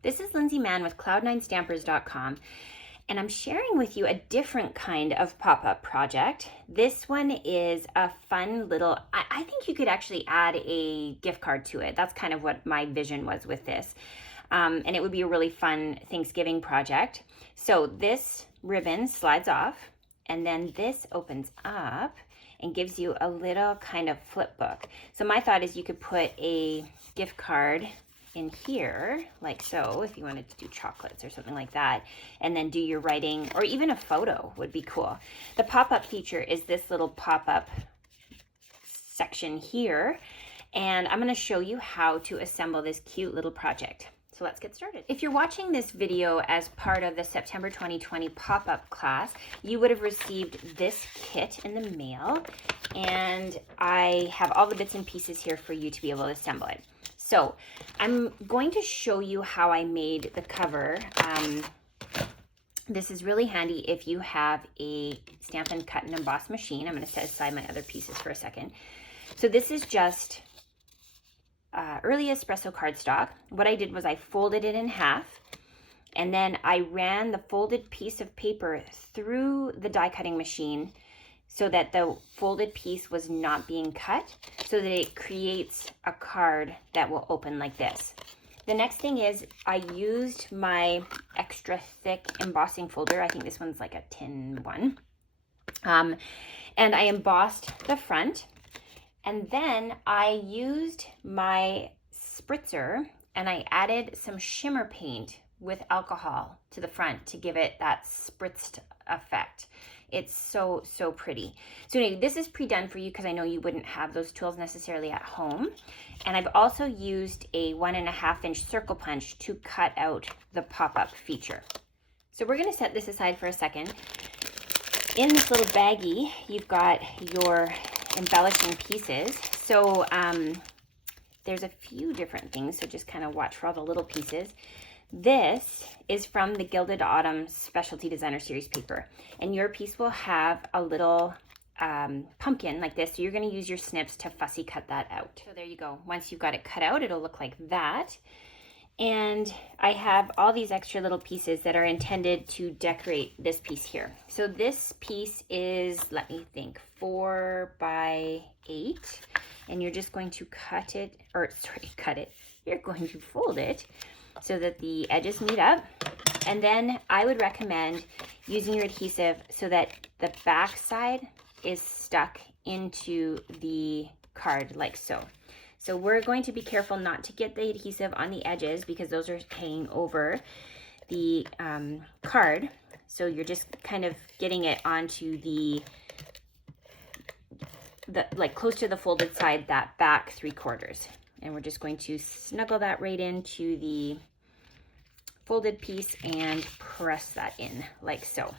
This is Lindsay Mann with Cloud9Stampers.com, and I'm sharing with you a different kind of pop-up project. This one is a fun little, I think you could actually add a gift card to it. That's kind of what my vision was with this. And it would be a really fun Thanksgiving project. So this ribbon slides off, and then this opens up and gives you a little kind of flip book. So my thought is you could put a gift card in here, like so, if you wanted to do chocolates or something like that, and then do your writing, or even a photo would be cool. The pop-up feature is this little pop-up section here, and I'm going to show you how to assemble this cute little project. So let's get started. If you're watching this video as part of the September 2020 pop-up class, you would have received this kit in the mail, and I have all the bits and pieces here for you to be able to assemble it. So I'm going to show you how I made the cover. This is really handy if you have a Stampin' Cut and Emboss machine. I'm going to set aside my other pieces for a second. So this is just early espresso cardstock. What I did was I folded it in half, and then I ran the folded piece of paper through the die cutting machine so that the folded piece was not being cut, so that it creates a card that will open like this. The next thing is I used my extra thick embossing folder. I think this one's like a tin one. And I embossed the front. And then I used my spritzer and I added some shimmer paint with alcohol to the front to give it that spritzed effect. It's so pretty. So anyway, this is pre-done for you because I know you wouldn't have those tools necessarily at home. And I've also used a 1.5 inch circle punch to cut out the pop-up feature. So we're going to set this aside for a second. In this little baggie, you've got your embellishing pieces. So there's a few different things, so just kind of watch for all the little pieces. This is from the Gilded Autumn Specialty Designer Series paper, and your piece will have a little pumpkin like this, so you're going to use your snips to fussy cut that out. So there you go. Once you've got it cut out, it'll look like that. And I have all these extra little pieces that are intended to decorate this piece here. So this piece is, let me think, 4 by 8, and you're just going to cut it, you're going to fold it so that the edges meet up. And then I would recommend using your adhesive so that the back side is stuck into the card like so. So we're going to be careful not to get the adhesive on the edges because those are hanging over the card. So you're just kind of getting it onto the like close to the folded side, that back 3/4. And we're just going to snuggle that right into the folded piece and press that in like so.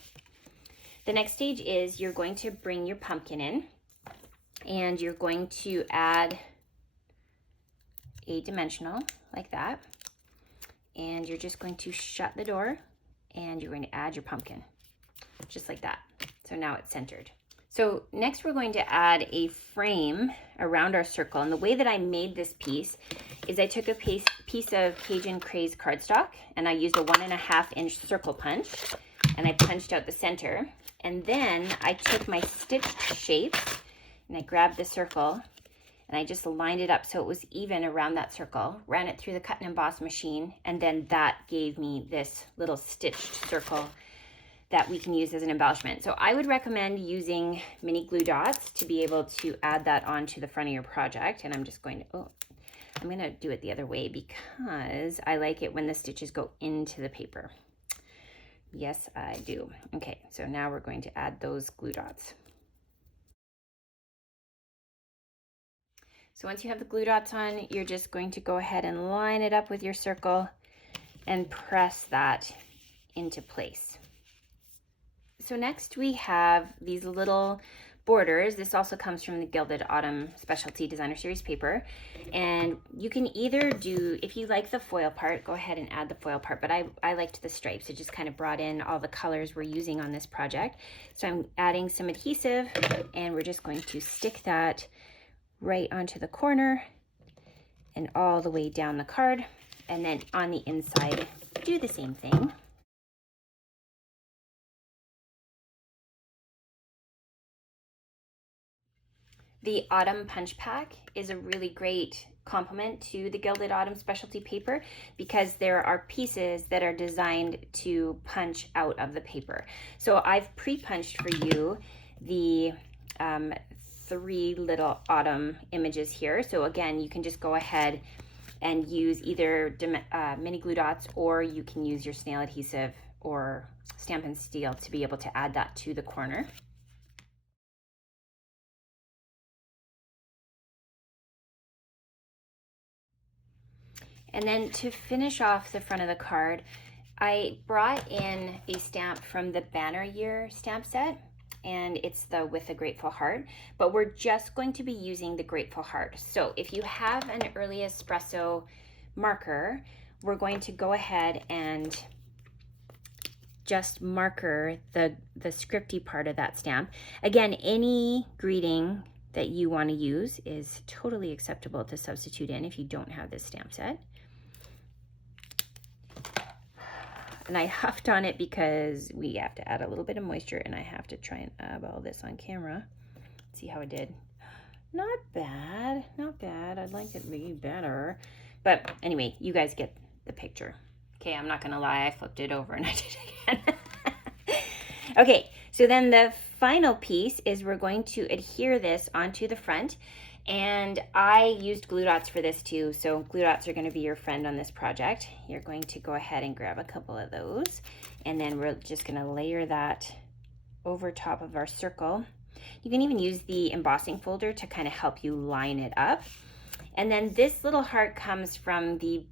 The next stage is you're going to bring your pumpkin in, and you're going to add a dimensional like that, and you're just going to shut the door, and you're going to add your pumpkin just like that. So now it's centered. So next we're going to add a frame around our circle, and the way that I made this piece is I took a piece of Cajun Craze cardstock, and I used a 1.5 inch circle punch, and I punched out the center, and then I took my stitched shapes and I grabbed the circle and I just lined it up so it was even around that circle, ran it through the cut and emboss machine, and then that gave me this little stitched circle that we can use as an embellishment. So I would recommend using mini glue dots to be able to add that onto the front of your project. And I'm just going to, I'm going to do it the other way because I like it when the stitches go into the paper. Yes, I do. Okay, so now we're going to add those glue dots. So once you have the glue dots on, you're just going to go ahead and line it up with your circle and press that into place. So next we have these little borders. This also comes from the Gilded Autumn Specialty Designer Series paper. And you can either do, if you like the foil part, go ahead and add the foil part, but I liked the stripes. It just kind of brought in all the colors we're using on this project. So I'm adding some adhesive, and we're just going to stick that right onto the corner and all the way down the card. And then on the inside, do the same thing. The Autumn Punch Pack is a really great complement to the Gilded Autumn specialty paper because there are pieces that are designed to punch out of the paper. So I've pre-punched for you the 3 little autumn images here. So again, you can just go ahead and use either mini glue dots, or you can use your snail adhesive or Stampin' Steel to be able to add that to the corner. And then to finish off the front of the card, I brought in a stamp from the Banner Year stamp set, and it's the With a Grateful Heart, but we're just going to be using the Grateful Heart. So if you have an Early Espresso marker, we're going to go ahead and just marker the scripty part of that stamp. Again, any greeting that you want to use is totally acceptable to substitute in if you don't have this stamp set. And I huffed on it because we have to add a little bit of moisture, and I have to try and eyeball this on camera. See how it did. Not bad, not bad. I'd like it to be better. But anyway, you guys get the picture. Okay, I'm not gonna lie, I flipped it over and I did it again. Okay, so then the final piece is we're going to adhere this onto the front. And I used glue dots for this too, so glue dots are going to be your friend on this project. You're going to go ahead and grab a couple of those, and then we're just going to layer that over top of our circle. You can even use the embossing folder to kind of help you line it up. And then this little heart comes from the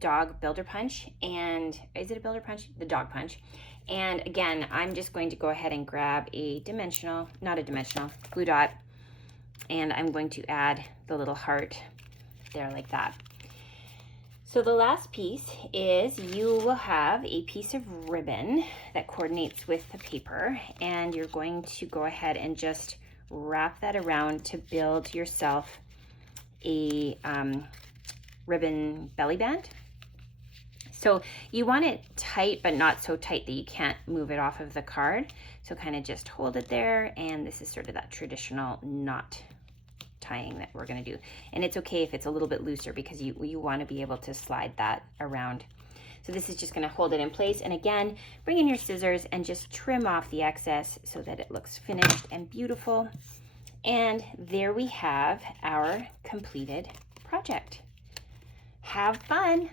Dog Builder Punch, and is it a Builder Punch? The Dog Punch. And again, I'm just going to go ahead and grab a dimensional, not a dimensional, glue dot, and I'm going to add the little heart there like that. So the last piece is you will have a piece of ribbon that coordinates with the paper, and you're going to go ahead and just wrap that around to build yourself a ribbon belly band. So you want it tight, but not so tight that you can't move it off of the card. So kind of just hold it there, and this is sort of that traditional knot tying that we're going to do. And it's okay if it's a little bit looser because you want to be able to slide that around. So this is just going to hold it in place. And again, bring in your scissors and just trim off the excess so that it looks finished and beautiful. And there we have our completed project. Have fun!